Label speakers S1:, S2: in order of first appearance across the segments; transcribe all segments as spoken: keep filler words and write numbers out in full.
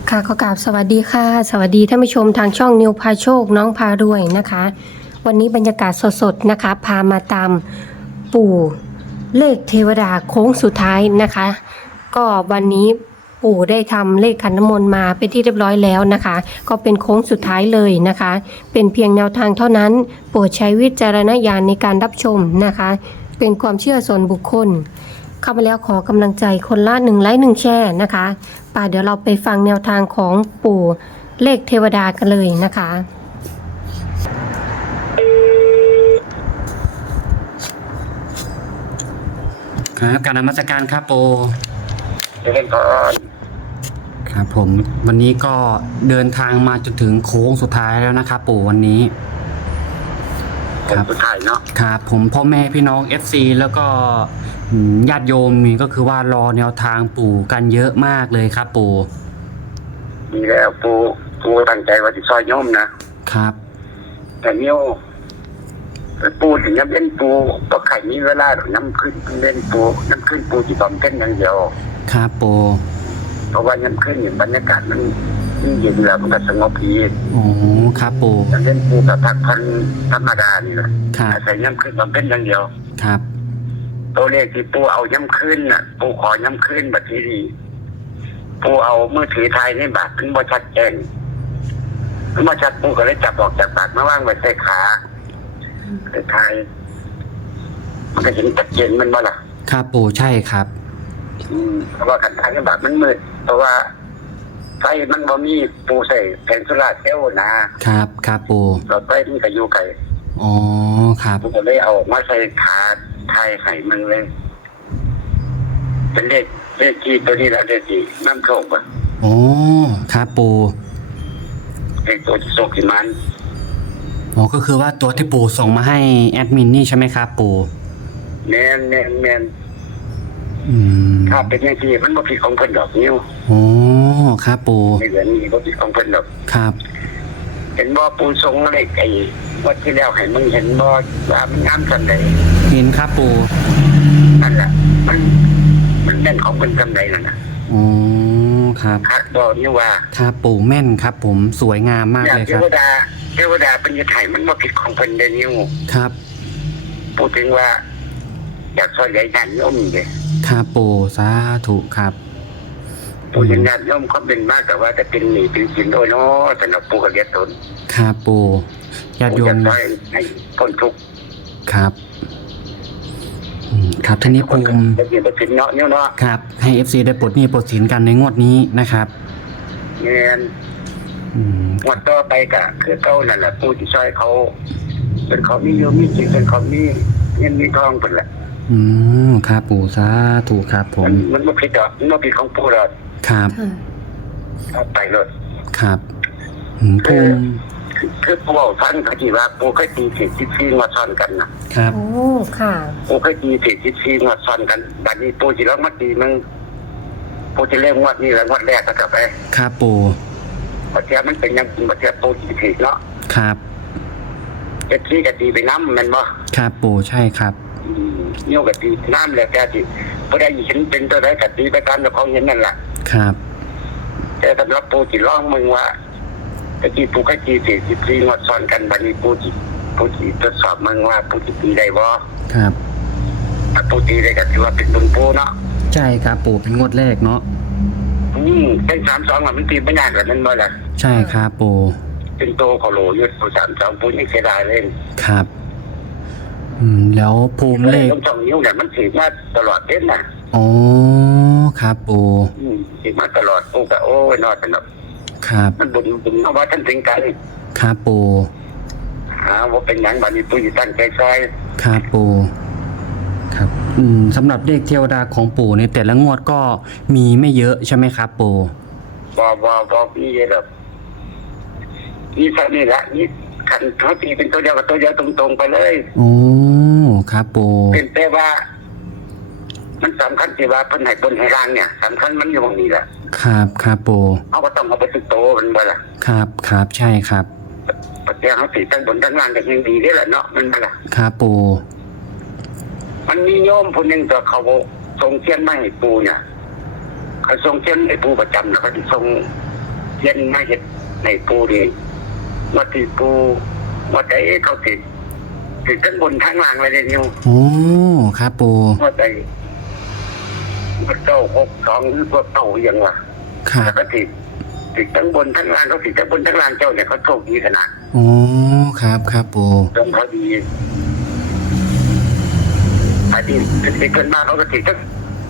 S1: ค่ะขอกราบสวัสดีค่ะสวัสดีท่านผู้ชมทางช่องนิวพาโชคน้องพารวยนะคะวันนี้บรรยากาศสดๆนะคะพามาตามปู่เลขเทวดาโค้งสุดท้ายนะคะก็วันนี้ปู่ได้ทำเลขขันน้ำมนต์มาเป็นที่เรียบร้อยแล้วนะคะก็เป็นโค้งสุดท้ายเลยนะคะเป็นเพียงแนวทางเท่านั้นโปรดใช้วิจารณญาณในการรับชมนะคะเป็นความเชื่อส่วนบุคคลเข้ามาแล้วขอกำลังใจคนละหนึ่งไลค์หนึ่งแชร์นะคะป่าเดี๋ยวเราไปฟังแนวทางของปู่เลขเทวดากันเลยนะคะ
S2: ครับการนมัสการครับปู
S3: เจริญพร
S2: ครับผมวันนี้ก็เดินทางมาจนถึงโค้งสุดท้ายแล้วนะครับปู่วันนี้
S3: ผลสุดท้ายเนาะ
S2: ครับผมพ่อแม่พี่น้อง เอฟ ซี แล้วก็ญาติโยมนี่ก็คือว่ารอแนวทางปู่กันเยอะมากเลยครับปู่
S3: มีแล้วปูปูตั้งใจว่าจะซอยโยมนะครับ แต่เนี้ยปูถึงน้ำเล่นปูก็ไข่มีเวลาหรอกน้ำขึ้นเล่นปูน้ำขึ้นปูจีบอมเต้นอย่างเดียว
S2: ครับปู่
S3: เพราะว่าน้ำขึ้นอย่างบรรยากาศมันมันเย็นแล้วมันก็สงบดี
S2: โอ้ครับปู่
S3: น้ำเล่นปูกับพักพันธรรมดานี่แหละ
S2: ครับ
S3: อาศัยน้ำขึ้นบอมเต้นอย่างเดียว
S2: ครับ
S3: ตัวเลขที่ปูเอาย้ำขึ้นน่ะปูขอย้ำขึ้นแบบที่ดีปูเอามือถือไทยในบาทถึงบ่ชัดแจ้งถึงบ่ชัดปูก็เลยจับออกจากบาทมาว่างไว้ใส่ขาแต่ไทยมันก็เห็นชัดเจนมันบ่ล่ะ
S2: ครับปู่ใช่ครับ
S3: อืมเพราะว่าขันไทยในบาทมันมืดเพราะว่าไฟมันบ่มีปูใส่แผงโซล่าร์เซลล์นะครับ
S2: ครับปู่
S3: หลอดไฟมันก็อยู่ไกล
S2: อ๋อครับ
S3: ปูก็เลยเอามาใส่ขาไทยให้มันเลยเป็นเลขเลขที่ตัวนี้แหละเลขที่น้ำโชคอ่ะ
S2: โอ้ครับปู่
S3: เลขตัวที่โชคที่มัน
S2: อ๋อก็คือว่าตัวที่ปู่ส่งมาให้แอดมินนี่ใช่ไหมครับปู่
S3: แมนแมนแมน
S2: อืม
S3: ถ้าเป็นอย่างที่มันบ่ผิดของเพิ่นดอกนิ้ว
S2: โอ้ครับปู่
S3: ในเหลือนี้บ่ผิดของเพิ่นดอก
S2: ครับ
S3: เห็นบ่ปูทรงเลขไอ้วัดที่แล้วให้มึงเห็นบ่ว่ามันงามสันใด
S2: เห็นครับปู่
S3: นั่นแหละมันมันแน่นของเพิ่นสันใดนั่นน่ะ
S2: โอ้ครับ
S3: คักบ่นี่ว่า
S2: ครับปู่แม่นครับผมสวยงามมาก
S3: อยาก
S2: เลย
S3: เท
S2: ครับ
S3: วดาเทวดาเป็นยไทยมันบ่ผิดของเพิ่นเด้นิ้ว
S2: ครับ
S3: พูดถึงว่า อยากซอยใหญ่ญาติโยมเด้
S2: ครับปู่สาธุครับ
S3: ปู่ยังญาติโยมเขาเป็นมากแต่ว่าจะเป็นหนี้เป็นสินโดยเนาะสำหรับปู่ก็เรียกตน
S2: ครับปู่ญาติโย
S3: ปู่
S2: ม
S3: จะซอยให้พ้นทุกข์
S2: ครับอืมครับทีนี้
S3: ค
S2: ปู
S3: นก็
S2: ม
S3: จะเปลี่ยนไปเป็นเนาะเนี่ยเนาะ
S2: ครับให้ เอฟ ซี ได้ปลดหนี้ปลดสินกันในงวดนี้นะครับ
S3: เงี้ย
S2: อืม
S3: งวดต่อไปก็คือเก้านั่นแหละผู้ที่ช่วยเขาเป็นเขามีเยอะมีจริงเป็นเขามีเงินมีทองเป็นแหละ
S2: อืมครับปู่สาธุครับผ
S3: มั
S2: ม
S3: นมันไม่ผิดหรอกมันไม่ผิดของผู้หรอก
S2: ครับ
S3: เอาไปเลย
S2: ครับอืม
S3: คื
S2: ปู
S3: อ
S2: ม
S3: คือคือผู้เอาท่านเขาจีว่าผู้เคยตีเศษจิตซีมาซ้อนกันนะครับ
S1: โอ้ค่ะ
S3: ผู้เคยตีเศษจิตซีมาซ้อนกันบัดนี้ผู้จีร้องมาตีมึงผู้จะเล่นงวดนี้แล้วงวดแรกก็กลับไป
S2: ครับปู่
S3: บัดเทียมันเป็นยังบัดเทียผู้จีถีเนาะ
S2: ครับ
S3: เจ็ดซีก็ตีไปน้ำแมันบ่
S2: ครับปู่ใช่ครับ
S3: อืมโยกกตีน้ำแล้วแกที่พอได้เห็นเป็นตัวใดกตีไปตามแต่เขาเห็นนั่นแหละ
S2: ครับ
S3: แต่สำหรับปูจิร้องมึงว่าตะกี้ปูก็จีสี่สิบสี่งวดซ้อนกันบัดนี้ปูจิปูจิทดสอบมึงว่าปูจิตีได้บ่
S2: ครับ
S3: ถ้าปูตีได้ก็ถือว่าเป็นบุญปูเนาะ
S2: ใช่ครับปู่เป็นงวดแรกเนาะ
S3: อืมเป็นสามสองมันตีไม่ยากแบบนั้นบ่ล่ะ
S2: ใช่ครับปู่
S3: เป็นโตเขาโหลอยู่ปูสามสองปูนี่เสียดายเลย
S2: ครับอืมแล้วภูมิเลข
S3: ลงช่องนิ้วเนี่ยมันถีบมาตลอดเด้นน่ะ
S2: อ๋อครับปู่
S3: อืมถีบมาตลอดปูก็โอ้ยนอดสนุก
S2: ครับ
S3: มันบุญบุญเอาว่าท่านถึงกัน
S2: ครับปู่
S3: หาว่าเป็นหยังบัดนี้ปูอยู่ตั้งใจซอย
S2: ครับปู่ครับอืมสำหรับเลขเทวดาของปู่ในแต่ละงวดก็มีไม่เยอะใช่ไหมครับปู่
S3: บอบอบอพี่แบบนี่สักนี่แหละนี่ขันเขาตีเป็นตัวเดียวกับตัวเดียวตรงๆไปเลย
S2: โอ้ครับปู่
S3: เป็นแต่ว่า มันสำคัญที่ว่าเพิ่นให้บนให้ล่างเนี่ยสำคัญมันอยู่ตรงนี้แหละ
S2: ครับครับปู่
S3: เขาก็ต้องเอาไปติดโตมันบ่ล่ะ
S2: ครับครับใช่ครับ
S3: ปัจจัยเขาตีตั้งบนตั้งล่างก็ยังดีได้แหละเนาะมันบ่ล่ะ
S2: ครับปู่
S3: มันมีโยมคนหนึ่งตัวเขาส่งเทียนมาให้ปูเนี่ยเขาส่งเทียนให้ปูประจำนะเขาจะส่งเย็นมาเห็ดในปูดีวัดที่ปูวัดใดเขาติดติดทั้งบนทั้งล่างเลยเนี่ยนิว
S2: โอ้ครับปู่
S3: วัดใดวัดเก้าหกสองหรือวัดเก้าอย่างวะ
S2: ครับ
S3: แล้วก็ติดติดทั้งบนทั้งล่างเขาติดทั้งบนทั้งล่างเจ้าเนี่ยเขาโชคดีขนาด
S2: โอ้ครับครับปู่
S3: ตรงเขาดีไอ้ที่ติดเกินมากเขาก็ติดทั้ง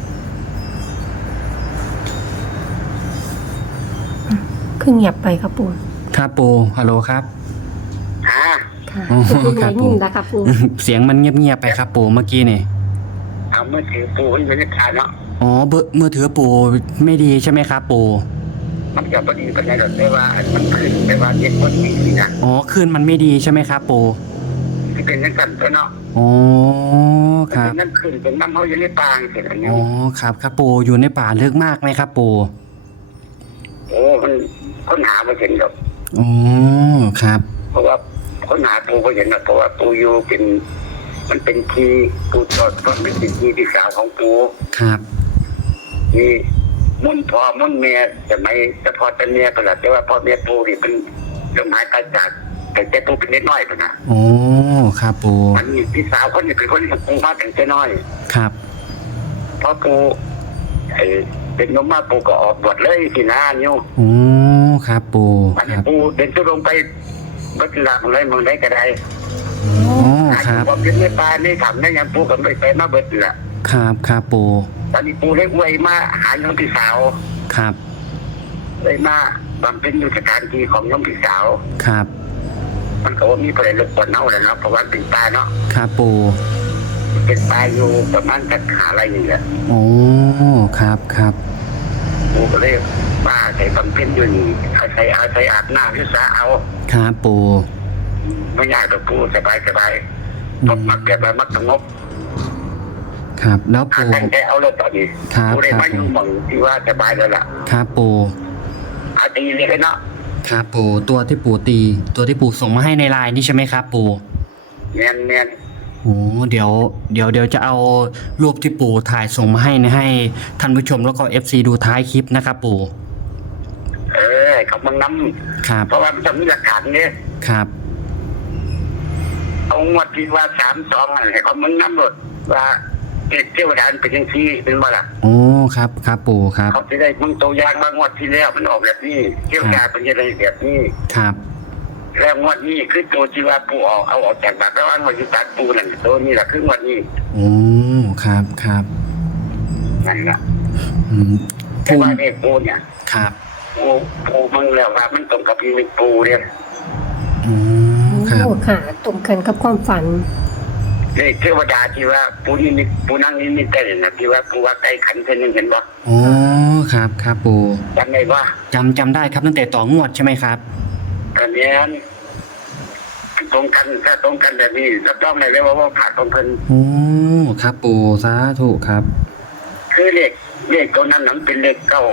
S1: ขึ้นเงียบไปครับปู่
S2: ครับปู่ฮัลโหลครับ
S3: หา
S1: ค่ะ
S2: อ๋อ
S1: คือ
S2: ครั
S1: ได้
S2: บปู่
S1: ยินแล้วครับปู่
S2: เสียงมันเงียบๆไปครับปู่เมื่อกี้นี่
S3: เอามือถือปูให้บรรยากาศเนาะ
S2: อ๋อเบอร์มือถือปู่ไม่ดีใช่ไหมครับปู่
S3: มันจะพอดีเป็นไงแต่ว่ามันขึ้นแต่ว่าเย็นวันนี้สินะ
S2: อ๋อคลื่นมันไม่ดีใช่ไหมครับปู่
S3: ที่เป็นยังกันตัวเนาะ
S2: อ๋อครับ
S3: นั่นขึ้นเป็นน้ำเขาอยู่ในปางเสร็จแล้วเนี่ย
S2: อ๋อครับครับปู่อยู่ในป่าลึกมากไหมครับปู่
S3: โอ้มันค้นหาไม่เห็นหรอก
S2: อ๋อครับ
S3: เพราะว่าค้นหาปูไม่เห็นหรอกเพราะว่าปูอยู่เป็น มันเป็นที่ปูจอดมันเป็นที่ที่สาวของปู
S2: ครับ
S3: ที่มุ่นพ่อมุ่นเมียจะไม่จะพอเป็นเมียก็แหละแต่ว่าพ่อเมียปูนี่เป็นลมหายใจจากแต่เจ้าปูเป็นเล็กน้อยไปนะ
S2: โอ้ครับปู่
S3: มันมีพี่สาวคนนี้เป็นคนที่ปูมาแต่งเจ้าน้อย
S2: ครับ
S3: เพราะปูไอ้เป็นนมมาปูก็ออกบวชเลยที่หน้านิ้ว
S2: โอ้ครับปู่
S3: มัน
S2: ครับ
S3: ปูเดินทุลงไปบัดลาของไรมองได้ก็ได้
S2: อ๋อครับ
S3: ผมเป็นไม่ปลาไม่ทำได้ยังปูกับไม่ไปมาเบิดแหละ
S2: ครับครับปู่
S3: ตอนนี้ปูเล็กไวมาหาโยมพี่สาว
S2: ครับ
S3: เลยมาบำเพ็ญอยู่สถานที่ของโยมพี่สาว
S2: ครับ
S3: มันก็ว่ามีประเด็นเรื่องปนเน่าเลยเนาะเพราะว่าเป็นปลาเนาะ
S2: ครับปู่
S3: เป็นปลาอยู่ประมาณกัดขาอะไรอย่างเงี้ย
S2: โอ้ครับครับ
S3: ปูก็เลยมาใส่บำเพ็ญอยู่นี่อาศัยอาศัยอาบน้ำพิสาเอา
S2: ครับปู่
S3: ไม่ยากกับปูสบายสบายตบมักเกิดมามักสงบ
S2: ครับแล้ว
S3: หา
S2: ปู่
S3: ตั้งใจเอาเลยตอนนี้
S2: ครับ
S3: ปูได้
S2: ครับ
S3: มาอยู่หมองที่ว่าสบายแล้วล่ะ
S2: ครับปู่
S3: อาตีเลยเนาะ
S2: ครับปู่ตัวที่ปู่ตี ตัวที่ปู่ส่งมาให้ในไลน์นี่ใช่ไหมครับปู่
S3: เนียนเนียน
S2: โอ้เดี๋ยวเดี๋ยวเดี๋ยวจะเอารูปที่ปู่ถ่ายส่งมาให้นะให้ท่านผู้ชมแล้วก็ เอฟ ซี ดูท้ายคลิปนะครับปู่
S3: เออเขาบังน้
S2: ครับ
S3: ำเพราะว่ามันจะมีหลักฐานเนี่ย
S2: ครับ
S3: เอางวดที่ว่าสามสองอะไรเขาบังน้ำหมดว่าเด็กเจ้าดานเป็นยังซี่เป็นบ่ล่ะ
S2: โอ้ครับครับปู่ครับ
S3: เขาจะได้มึงตัวอย่างบางงวดที่แล้วมันออกแบบนี้เจ้าดานเป็นยังไงแบบนี้
S2: ครับ
S3: แล้วงวดนี้คือตัวที่ว่าปูออกเอาออกจากบาตรแล้วงวดที่ตัดปูนั่นตัวนี้แหละคืองวดนี้
S2: โอ้ครับครับ
S3: นั่นแหละ
S2: อืม
S3: แต่
S2: ปู่
S3: ว่าเด็กปูเนี่ย
S2: ครับ
S3: ปูปูมึงแล้วว่ามันตรงกับพี่มิตรปูเนี่ย
S2: โอ้ครับ
S1: โอ้ค่ะตรงกันกับความฝัน
S3: เด็กเทวดาที่ว่าปูนี่มิตปูนั่งนี่มิตได้นะที่ว่าปูว่าไก่ขันเส้นนึงเห็นบ่
S2: โอ้ครับครับปู่
S3: จำได้ว่า
S2: จำจำได้ครับตั้งแต่ต่องวดใช่ไหมครับ
S3: อันนี้ตรงกันถ้าตรงกันแบบนี้จะต้องไหนเลยว่าว่าผ่าตรงกัน
S2: โอ้ครับปู่สาธุครับ
S3: คือเลขเลขตัวนั้นนั้นเป็นเลขเก้า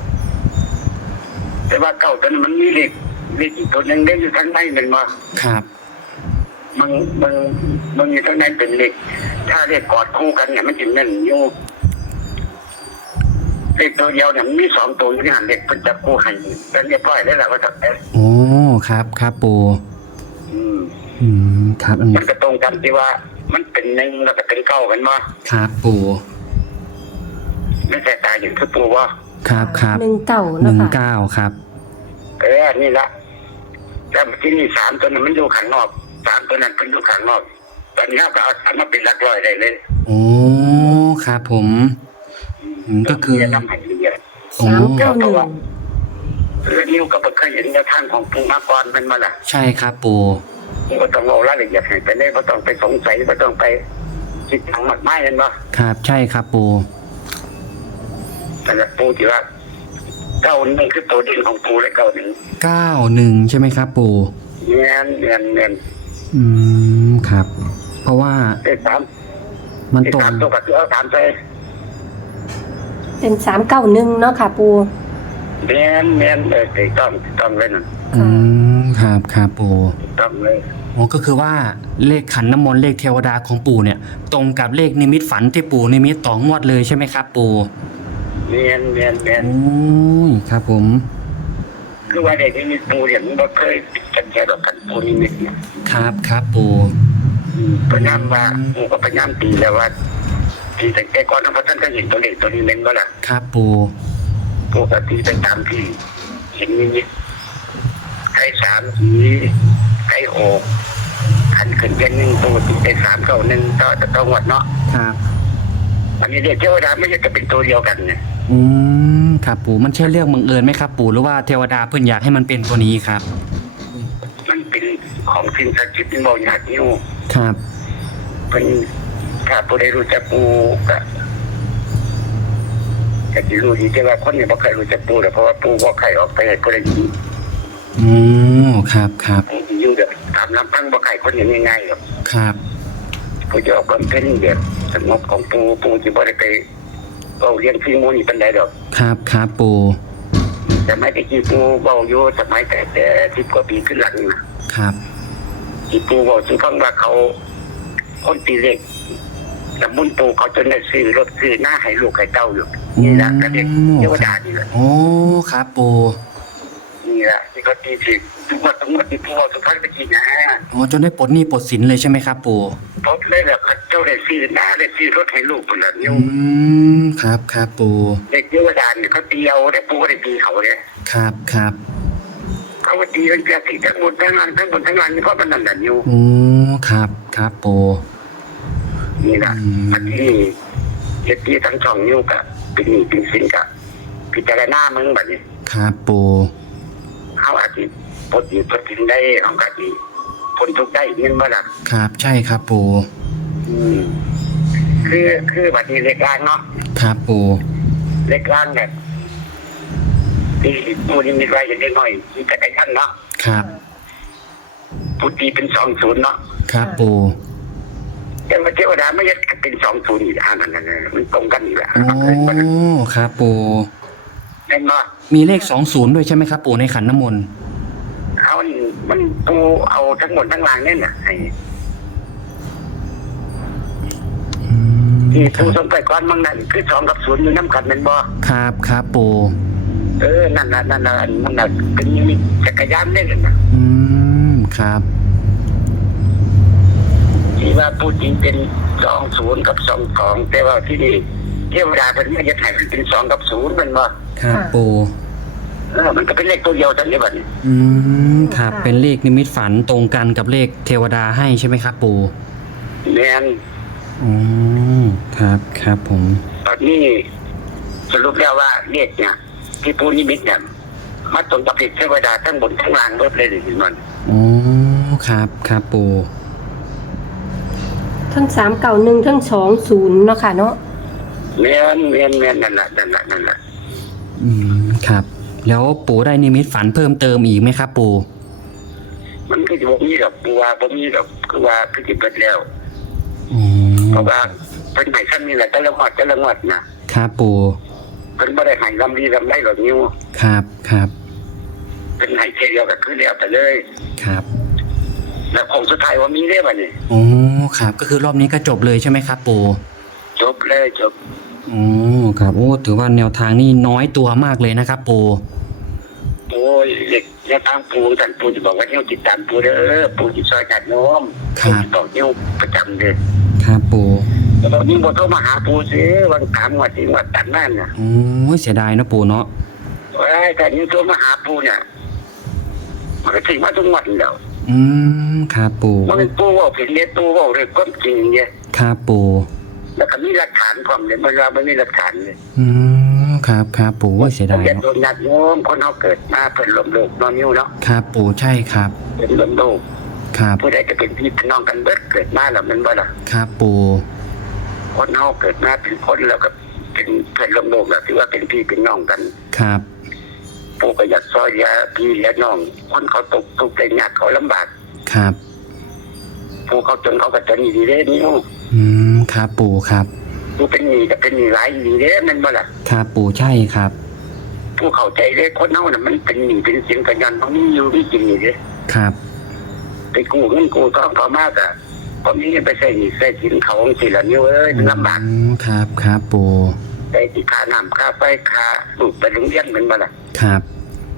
S3: แต่ว่าเก้าตัวนั้นมันมีเลขเลขอีกตัวหนึ่งเลขอยู่ข้างในมันมา
S2: ครับ
S3: มันมันมันอยู่ข้างในเป็นเลขถ้าเลขกอดคู่กันเนี่ยมันจะแน่นอยู่เลขตัวเดียวเนี่ยมันมีสองตัวอยู่ที่หันเลขเป็นจับคู่ให้แต่เรียบร้อยแล้วล่ะว่าจับแต่
S2: โอ้ครับครับปู่
S3: อืม
S2: อืมครับอัน
S3: มันก็ตรงกันที่ว่า มันเป็นหนึ่งแล้วก็เป็นเก้ากันว่า
S2: ครับปู่
S3: ไม่ใช่ตายอย่างคือปูว่า
S2: ครับครับ
S1: หนึ่งเก่า
S2: ห
S1: นะ
S2: นึ่ง
S1: คะ
S2: เก้าครับ
S3: เออนี่ละแต่ที่นี่สามตัวนั้นมันอยู่ข้างนอกสามตัวนั้นเป็นอยู่ข้างนอกตอนนี้เราก็เอาสามมาเป็นหลักร้อยได้เลย
S2: โอ้ครับผมอืมก็คือ
S3: เรียนนำให้เรียน
S2: โอ้
S1: สามเก้าหนึ่ง
S3: เรื่องนิ้วกับเคยเห็นแนวทางของปูมาก่อนเป็นมาละ
S2: ใช่ครับปู่
S3: ก็ต้องเอารายละเอียดให้ไปเลยก็ต้องไปสงสัยก็ต้องไปคิดทางหมักไม้กันว่า
S2: ครับใช่ครับปู่
S3: แต่ละปูที่ว่าเก้าหนึ่งคือตัวเด่นของปูเลยเก้าหนึ่ง
S2: เก้าหนึ่งใช่ไหมครับปู่
S3: เนียนเนียนเนียน
S2: อืมครับ เพราะว่า
S3: เลขสาม
S2: มัน
S3: เลข
S2: ตรง
S3: สามตัวกับตัวเอาสามใส่
S1: เป็นสามเก้าหนึ่งเนาะค่ะปู
S3: เนียนเนียนเลยถูกต้องถูกต้องเลยนะ
S2: อืมครับครับปู่
S3: ถูกต้องเลย
S2: อ๋อก็คือว่าเลขขันน้ำมนต์เลขเทวดาของปู่เนี่ย ตรงกับเลขนิมิตฝันที่ปู่นิมิตต่องวดเลยใช่ไหมครับปู่
S3: เนียนเนียนเนียน
S2: โอ้ยครับผม
S3: คือว่าได้ที่มีปูเนี่ยมันบ่เคยกันแค่ดอกกันปูนิมิตเนี่ย
S2: ครับครับปู่
S3: อืมพยายามว่าปูก็พยายามตีแล้วว่าตีแต่แต่ก่อนนะเพราะท่านก็เห็นตัวเลขตัวนี้เน้นว่าล่ะ
S2: ครับปู่
S3: ปูก็ตีไปตามที่เห็นนิมิตไก่สามสีไก่โอกขันขึ้นเป็นหนึ่งตัวตีไปสามเก้าหนึ่งต่อต่อจังหวัดเนาะ
S2: ครับ
S3: อันนี้เด็กเทวดาไม่ใช่จะเป็นตัวเดียวกันเนี่ย
S2: อืมครับปู่มันใช่เรื่องบังเอิญไหมครับปู่หรือว่าเทวดาเพิ่นอยากให้มันเป็นตัวนี้ครับ
S3: มันเป็นของสิ่งศักดิ์สิทธิ์ที่บอกอยากนิ้ว
S2: ครับ
S3: เป็นถ้าผู้ใดรู้จักปูก็ก็จะรู้ดีแต่ว่าคนเนี่ยบ่เคยรู้จักปูแต่เพราะว่าปูบ่เคยออกไปให้ผู้ใดยิน
S2: อืมครับครับ
S3: ปูสิอยู่แบบตามลำพังบ่เคยคนอย่างง่ายๆหรอก
S2: ครับ
S3: ปูจะออกความเป็นแบบสงบของปูปูจะบ่ได้ไปเอาเรียนฟีมูนี่ปานใดดอก
S2: ครับครับปู่
S3: แต่ไม่ได้กี่ปูเบาอยู่สมัยแต่แต่สิบกว่าปีขึ้นหลังนะครับ ที่ปูบอกสุฟังว่าเขาคนตีเล็กแต่บุญปูเขาจนได้ซื้อรถซื้อหน้าให้ลูกให้เต้าอยู่นี่แหละก็เด็กเทวดานี่แหละ
S2: โอ้ครับปู่
S3: นี่แหละที่เขาตีสิทุกวันทุกวันที่ปูบอกสุฟังไปกินนะ
S2: โอ้จนได้ปลดหนี้ปลดสินเลยใช่ไหมครับปู่
S3: เพราะเลยแหละเขาเจ้าได้ซื้อหน้าได้ซื้อรถให้ลูกคนละนิ้ว
S2: อืมครับครับปู่
S3: เด็กเทวดาเนี่ยเขาตีเอาแต่ปูก็ได้ตีเขาเนี่ย
S2: ครับครับ
S3: เขาว่าตีเป็นเพียงตีทั้งหมดทั้งงานทั้งหมดทั้งงานนี่เพราะมันนั่นแหละนิ้ว
S2: โอ้ครับครับปู่
S3: นี่นะ
S2: อืม
S3: อันที่เจ็ดที่ทั้งช่องนิ้วกับเป็นหนี้เป็นสินกับพิจารณามึงแบบนี้
S2: ครับปู่
S3: เขาอาจจะปลดหนี้ปลดสินได้ของอาจจะพ้นทุกข์ได้เงินมาละ
S2: ครับใช่ครับปู่
S3: อืมคือคือบัดนี้เล็กล่างเนาะ
S2: ครับปู่
S3: เล็กล่างแบบที่ปูนี่มีไว้อย่างเล็กน้อยมีแต่ไอ้ยันเนาะ
S2: ครับ
S3: ปูตีเป็นสองศูนย์เนาะ
S2: ครับปู่
S3: แต่มาเทวดาไม่ใช่เป็นสองศูนย์อีกอันนั้นนะมันตรงกันอีกแหละ
S2: โอ้ครับปู่
S3: เห็นไหม
S2: มีเลขสองศูนย์ด้วยใช่ไหมครับปู่ในขันน้ำมนต์
S3: เขามันปูเอาทั้งหมดทั้งรางเนี่ยนะไอ้
S2: อืม
S3: ที่
S2: ครั
S3: ปู
S2: บ
S3: สมไปก่อนมั่งนั่นคือสองกับศูนย์อยู่น้ำกันเป็นบ่
S2: ครับครับปู่
S3: เออนั่นน่ะนั่นน่ะมันน่ะเป็นมีจักรยานเนี่ยนะ
S2: อืมครับ
S3: ที่ว่าปูจริงเป็นสองศูนย์กับสองสองแต่ว่าที่นี่เทวดาเป็นไม่ยัดให้มันเป็นสองกับศูนย์เป็นบ่
S2: ครับปู่
S3: เออมันก็เป็นเลขตัวเดียวทั้งนี้บัดนี้
S2: อืมครับเป็นเลขนิมิตฝันตรงกันกับเลขเทวดาให้ใช่ไหมครับปู่
S3: แม่น
S2: อืมครับครับผม
S3: ตอนนี้สรุปแล้วว่าเลขเนี่ยที่ปูนิมิตเนี่ยมาตรงกับเลขเทวดาทั้งบนทั้งล่างเบิดเลยนี่มัน
S2: โอ้ครับครับปู่
S1: ทั้งสามเก่าหนึ่งทั้งสองศูนย์เนาะค่ะเนาะ
S3: แม่นแม่นแม่นนั่นแหละนั่นแหละนั่นแหละ
S2: อืมครับ แล้วปู่ได้นิมิตฝันเพิ่มเติมอีกไหมครับปู่
S3: มันก็จะบ่มีดอกปูว่าบ่มีดอกคือว่าคือสิเบิดแล้ว
S2: อืม
S3: เพราะว่าเพิ่นให้ซ้ำนี่แหละแต่ละงวดแต่ละงวดนะครับ
S2: ปู่
S3: เพิ่นบ่ได้ให้ลำดีลำไรหรอกนิ้ว
S2: ครับครับ
S3: เพิ่นให้เทียเดียวก็คือแล้วไปเลย
S2: ครับ
S3: แล้วของสุดท้ายว่ามีได้บัดนี้
S2: โอ้ครับก็คือรอบนี้ก็จบเลยใช่ไหมครับปู่
S3: จบเลยจบ
S2: โอ้ครับโอ้ถือว่าแนวทางนี่น้อยตัวมากเลยนะครับปู่
S3: โอ้ยเด็กเนี่ยทางปูท่านปูจะบอกว่านิ้วติดตามปูเด้อปูสิซอยญาติโยมปูสิบอกนิ้วประจำเด้อ
S2: ครับปู่
S3: แล้วตอนนี้บ่โทรมาหาปูซิวันถามว่าสิว่าตัดนั่นน่ะ
S2: โอ้ยเสียดายนะปู่เนาะ
S3: เอ้ยแต่นิ้วโทรมาหาปูเนี่ยมันก็ถึงมาทุกวันแล้ว
S2: อืมครับปู่
S3: มันเป็นปูเว่าผิดเนี่ยปูเว่าเรื่องความจริงเนี่ย
S2: ครับปู่
S3: แล้วก็มีหลักฐานความเนี่ยมันว่าไม่มีหลักฐานเลย
S2: อืมครับครับปู่ว่าเสียดาย
S3: เด็ก
S2: เนาะ
S3: โดนญาติโยมคนเขาเกิดมาเป็นลมโลกนอนนิ้วเนาะ
S2: ครับปู่ใช่ครับ
S3: เป็นลมโลก
S2: ครับ
S3: ผู้ใดจะเป็นพี่เป็นน้องกันเบิดเกิดมาแล้วมันบ่ล่ะ
S2: ครับปู่
S3: คนเขาเกิดมาเป็นคนแล้วก็เป็นเพื่อนลมโลกแล้วถือว่าเป็นพี่เป็นน้องกัน
S2: ครับ
S3: ปู่ก็อยากซอยยาพี่และน้องคนเขาตกทุกข์ได้ยากเขาลำบาก
S2: ครับ
S3: ปู่เขาจนเขาก็จะหนีดีเด้นิ้ว
S2: อืมครับปู่ครับ
S3: ปู่เป็นหนีก็เป็นหนีหลายหนีเด้มันบ่ล่ะ
S2: ครับปู่ใช่ครับ
S3: ผู้เข้าใจเลยคนเฮาน่ะมันเป็นหนี้เป็นสินกันยันเพราะมีอยู่มีกินนี่เด้
S2: ครับ
S3: ไปกู้เงินกู้ทองเขามากอ่ะก็มีเงินไปใส่หนี้ใส่สินเขาสิละนิ้วเอ้ยมันลำบาก
S2: อืมครับครับปู่
S3: ไปที่ค่าน้ำค่าไฟค่าลูกไปโรงเรียนเหมือนบ่ล่ะ
S2: ครับ
S3: ไป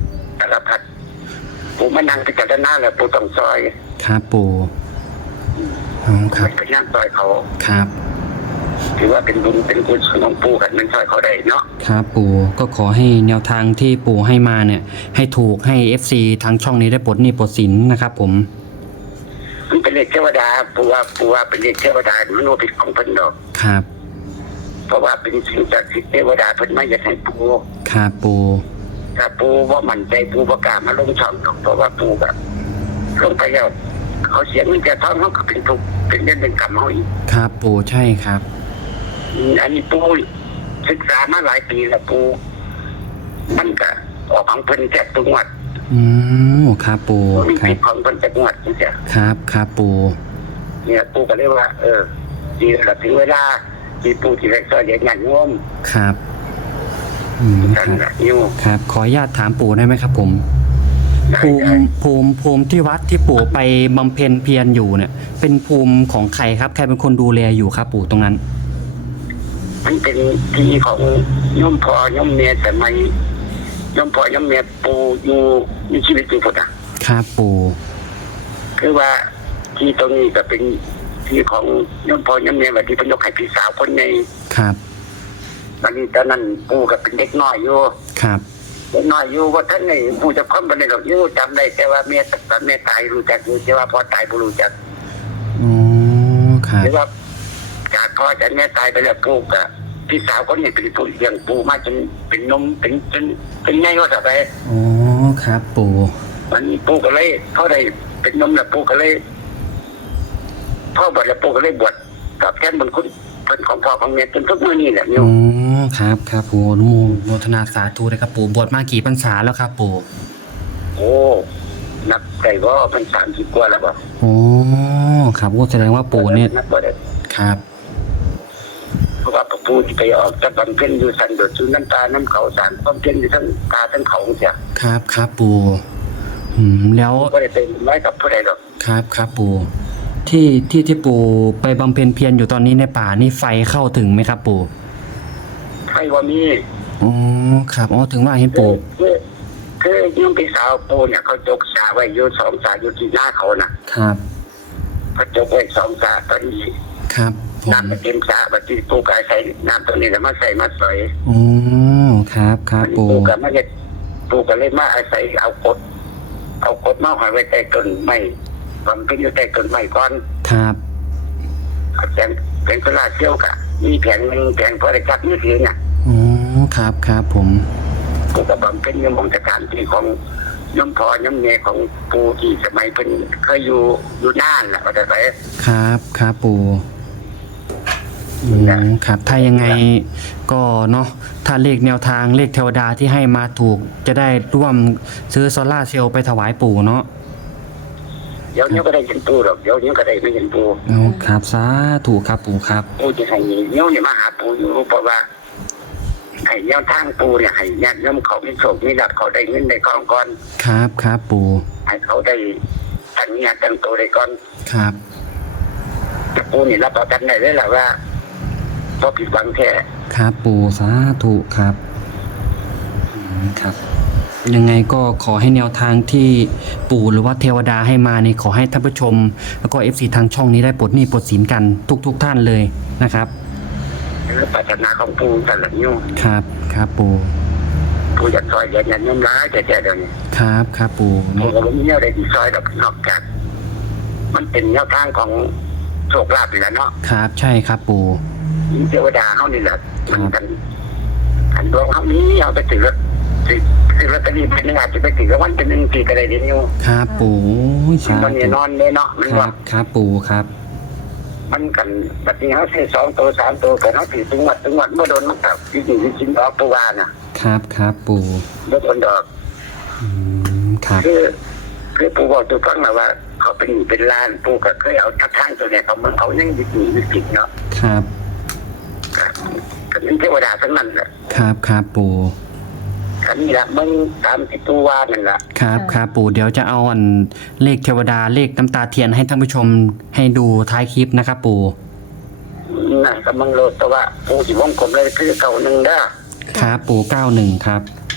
S3: ารพัดปูมานั่งพิจารณาแล้วปูต้องซอย
S2: ครับปู่อ๋อครับ
S3: ไปนั่งซอยเขา
S2: ครับ
S3: ถือว่าเป็นบุญเป็นกุศลของปูกันมันซอยเขาได้เนาะ
S2: ครับปู่ก็ขอให้แนวทางที่ปู่ให้มาเนี่ย ให้ถูกให้ เอฟ ซี ทางช่องนี้ได้ปลดหนี้ปลดสินนะครับผม
S3: มันเป็นเลขเทวดาปูว่าปูว่าเป็นเลขเทวดามันโนผิดของเพิ่นดอก
S2: ครับ
S3: เพราะว่าเป็นสิ่งศักดิ์สิทธิ์เทวดาเพิ่นไม่อยากให้ปู
S2: ครับปู่
S3: ถ้าปูว่ามั่นใจปูประกล้าศมาลงช่องดอกเพราะว่าปูแบบลงไปแล้วเขาเสียงมันจะท้องเขาก็เป็นทุกข์เป็นเรื่องเป็นกรรมเขาอีก
S2: ครับปู่ใช่ครับ
S3: อันนี้ปูศึกษามาหลายปีแล้วปูมันก็ออกของเพิ่นแจกตัวงวด
S2: อืมครับปู่
S3: มี
S2: ครั
S3: ผิ
S2: บ
S3: ดของเพิ่นแจกงวดนี่จ้ะ
S2: ครับครับปู่
S3: เนี่ยปูก็เลยว่า เออดีแล้วถึงเวลาที่ปูที่ได้ซอยเดียงานโยม
S2: ครับอืมค
S3: กั
S2: รั
S3: น
S2: บ
S3: นะอยู่
S2: ครับ ขออนุญาตถามปู่ได้ไหมครับผม
S3: ได้
S2: ภูมิ
S3: ได้
S2: ภูมิภูมิที่วัดที่ปู่ไปบำเพ็ญเพียรอยู่เนี่ย เป็นภูมิของใครครับใครเป็นคนดูแลอยู่ครับปู่ตรงนั้น
S3: มันเป็นที่ของโยมพ่อโยมเมียแต่ไม่โยมพ่อโยมเมียปูอยู่มีชีวิตอยู่พุทธะ
S2: ครับปู่
S3: คือว่าที่ตรงนี้ก็เป็นที่ของโยมพ่อโยมเมียแบบที่เป็นยกให้พี่สาวคนใน
S2: ครับ
S3: ตอนนี้ตอนนั้นปูก็เป็นเด็กน้อยอยู่
S2: ครับ
S3: เด็กน้อยอยู่ว่าท่านนี่ปูจะค้นบันไดหรอกอยู่จำได้แต่ว่าเมียตอนเมียตายรู้จักอยู่แต่ว่าพอตายบ่รู้จัก
S2: อ๋อครับ
S3: หรือว่าจากพ่อจากแม่ตายไปแล้วปูกับพี่สาวคนนี้เป็นผู้เลี้ยงปูมาจนเป็นนมเป็นจนเป็นไงก็จะไป
S2: อ๋อครับปู่
S3: มันปูก็เลยเขาได้เป็นนมแล้วปูก็เลยพ่อบวชแล้วปูก็เลยบวชกับแทนบุญคุณเป็นของพ่อของแม่จนทุกมื้อนี้แหละโย
S2: อ๋อ
S3: ม
S2: ครับครับปู่อนุโมโมทนาสาธุเลยครับปู่บวชมากี่พรรษาแล้วครับปู่
S3: โอ้นับได้ว่าเป็นสามสิบกว่าแล้วบ่
S2: อ๋อครับก็แสดงว่าปู่เนี่ย
S3: นับบ่ได้
S2: ครับ
S3: เพราะว่าปูที่ไปออกจากบันเพ็ญอยู่สันโดษสุน้ำตาน้ำเขาสารความเพ็ญอยู่ทั้งตาทั้งเขาเสีย
S2: ครับครับปู่อืมแล้ว
S3: ก็ได้เป็นไว้กับผู้ใดหรอก
S2: ครับครับปู่ที่ที่ที่ปู่ไปบำเพ็ญเพียรอยู่ตอนนี้ในป่านี่ไฟเข้าถึงไหมครับปู่
S3: ใครว่ามี
S2: อ๋อครับอ๋อถึงว่าเห็น
S3: คื
S2: ปู่
S3: อคือคือยุ่งพี่สาวปูเนี่ยเขาจกสาไว้อยู่สองสาอยู่ที่หน้าเขานะครับ เขาจกไว้สองสาตอนนี้
S2: ครับผม
S3: น้ำมันเต็มสาบัดที่ปูกายใส่น้ำตัวนี้แล้วมาใส่มาใส่
S2: อ๋อครับครับปู่
S3: ปูก็ไม่ได้ปูก็เลยมาอาศัยเอากด เอากดมาหอยไว้ใต้ต้นไม้ความเป็นอยู่ใต้ต้นไม้ก่อน
S2: ครับ
S3: เอาแผงแผงโซล่าร์เซลล์กะมีแผงหนึ่งแผงพอได้จับนี่เสียเนี่ย
S2: อ๋อครับครับผม
S3: ปูก็บำเพ็ญยมองจากการที่ของยมพอยมเมยของปูที่สมัยเพิ่นเคยอยู่อยู่น่านแหละก็จะไป
S2: ครับครับปู่อืมครับถ้ายังไงก็เนาะถ้าเลขแนวทางเลขเทวดาที่ให้มาถูกจะได้ร่วมซื้อโซล่าร์เซลล์ไปถวายปู่เนาะ
S3: เดี๋ยวนี้ก็ได้เห็นปูหรอกเดี๋ยวนี้ก็ได้ไม่เห็นปู
S2: เอาครับสาธุครับปู่ครับ
S3: ปูจะให้เนี้ยเนี่ยมาหาปูอยู่เพราะว่าให้แนวทางปูเนี่ยให้ญาติโยมเขามีโชคมีลาภเขาได้เงินได้ทองก่อน
S2: ครับครับปู่
S3: ให้เขาได้ตั้งเนี้ยตั้งตัวได้ก่อน
S2: ครับ
S3: แต่ปูนี่รับประกันได้เลยแหละว่าพอผิดหวังแท้
S2: ครับปู่สาธุครับอืมครับ ยังไงก็ขอให้แนวทางที่ปู่หรือว่าเทวดาให้มานี่ขอให้ท่านผู้ชม แล้วก็ เอฟ ซี ทางช่องนี้ได้ปลดหนี้ปลดสินกันทุกๆทท่านเลยนะครับ
S3: หรือปรารถนาของปูแต่ละนิ้ว
S2: ครับครับปู่
S3: ปูอยากซอยญาติโยมร้ายแต่แต่เดี๋ยวนี้
S2: ครับครับปู่
S3: ผมก็ไม่มีอะไรที่ซอยดอกนอกจาก มันเป็นแนวทางของโชคลาภนี่แหละเนาะ
S2: ครับใช่ครับปู่
S3: ยิ่งเทวดาเขานี่แหละมันกันอันดวงเขานี้เอาไปถือถือถือลอตเตอรี่เป็นหนึ่งอาจจะไปถือรางวัลเป็นหนึ่งทีก็ได้เดี๋ยวนี้
S2: ครับปู่สา
S3: มัน
S2: ธุ
S3: เนี่ยนอนเลยเนาะมัน
S2: ครั
S3: ว่า
S2: บครับปู่ครับ
S3: มันกันแบบนี้เขาซื้อสองตัวสามตัวแต่เขาถือถึงวัดถึงวัดเมื่อโดนมันกับที่จริงที่จริงออกตัววาน่ะ
S2: ครับครับปู่
S3: เมื่อโดนดอก
S2: อืมครับ
S3: คือคือปู่บอกตัวฟังนะว่า เขาเป็นหนี้เป็นล้านปู่ก็เคยเอาทักทางตัวเนี่ยเขามันเขายังยึดหนี้ยึดสินเนาะ
S2: ครับ
S3: ก็เป็นเทวดาทั้งนั้นแหละ
S2: ครับครับปู่
S3: อันนี้ละมึงตามที่ตัวว่านั่นแหละ
S2: ครับครับปู่เดี๋ยวจะเอาอันเลขเทวดาเลขน้ำตาเทียนให้ท่านผู้ชมให้ดูท้ายคลิปนะครับปู่
S3: นั่นก็มึงโลดแต่ว่าปู่สิวงกลมเลยคือเก่าหนึ่งเด้อ
S2: ครับปู่เก้าหนึ่งครับ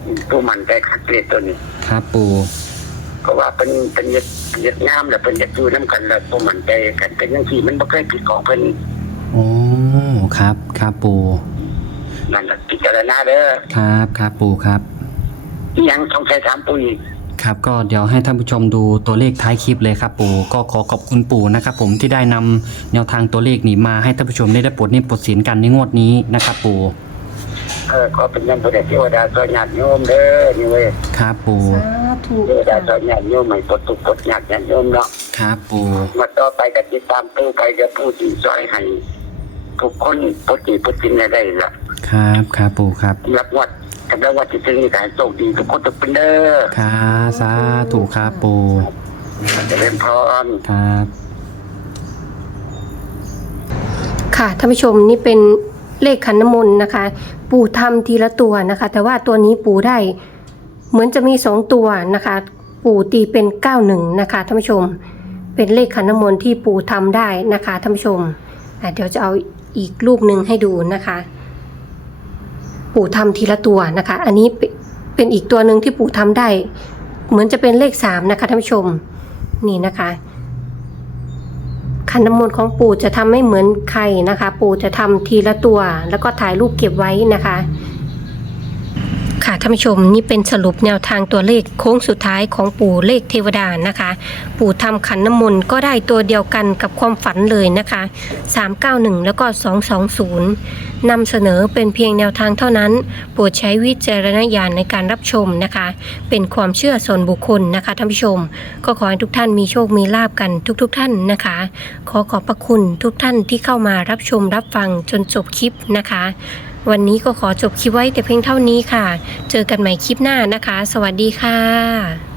S3: ปูมันใจคักเลขตัวนี้
S2: ครับปู่
S3: เพราะว่าเป็นเป็นเย็ดเย็ดงามแล้วเป็นเย็ดอยู่น้ำกันแล้วปูมันใจกันเป็นอย่างที่มันบ่เคยผิดของเพิ่น
S2: โอ้ครับครับปู่
S3: นั่นล่ะพิจารณาเด้อ
S2: ครับครับปู่ครับ
S3: อีหยังต้องใช้ถามปูอีก
S2: ครับก็เดี๋ยวให้ท่านผู้ชมดูตัวเลขท้ายคลิปเลยครับปู่ก็ขอขอบคุณปู่นะครับผมที่ได้นำแนวทางตัวเลขนี้มาให้ท่านผู้ชมได้ได้ปลดหนี้ปลดสินกันในงวดนี้นะครับปู่
S3: เออขอเป็นยังพระเทวดาสอนญาติโยมเด้อนี่เว้ย
S2: ครับปู่
S1: สาธุ
S3: เทวดาสอนญาติโยมให้ปลดทุกข์ปลดยากญาติโยมเนาะ
S2: ครับปู่
S3: มาต่อไปก็ติดตามปูไปจะผู้ที่ซอยให้ทุกคนปลดหนี้ปลดสินได้ล่ะ
S2: ครับครับปู่ครับ
S3: รับวัดกับรับวัดที่ถึงนี่ก็ให้โชคดีทุกคนทุกคนเด้อ
S2: ครับสาธุครับปู่
S3: เจะเล่นพร
S2: ครับ
S1: ค่ะท่านผู้ชมนี่เป็นเลขขันน้ำมนต์นะคะ ปู่ทำทีละตัวนะคะ แต่ว่าตัวนี้ปู่ได้เหมือนจะมีสองตัวนะคะ ปู่ตีเป็นเก้าหนึ่งนะคะท่านผู้ชม เป็นเลขขันน้ำมนต์ที่ปู่ทำได้นะคะท่านผู้ชมอ่ะเดี๋ยวจะเอาอีกรูปหนึ่งให้ดูนะคะ ปู่ทำทีละตัวนะคะ อันนี้เป็นอีกตัวหนึ่งที่ปู่ทำได้ เหมือนจะเป็นเลขสามนะคะท่านผู้ชมนี่นะคะขันน้ำมนต์ของปู่จะทำไม่เหมือนใครนะคะ ปู่จะทำทีละตัวแล้วก็ถ่ายรูปเก็บไว้นะคะค่ะท่านผู้ชมนี่เป็นสรุปแนวทางตัวเลขโค้งสุดท้ายของปู่เลขเทวดานะคะ ปู่ทำขันน้ำมนต์ก็ได้ตัวเดียวกันกับความฝันเลยนะคะสามเก้าหนึ่งแล้วก็สองสองศูนย์นำเสนอเป็นเพียงแนวทางเท่านั้นโปรดใช้วิจารณญาณในการรับชมนะคะ เป็นความเชื่อส่วนบุคคลนะคะท่านผู้ชมก็ขอให้ทุกท่านมีโชคมีลาภกันทุกๆ ท่านนะคะ ขอขอบพระคุณทุกท่านที่เข้ามารับชมรับฟังจนจบคลิปนะคะ วันนี้ก็ขอจบคลิปไว้แต่เพียงเท่านี้ค่ะ เจอกันใหม่คลิปหน้านะคะ สวัสดีค่ะ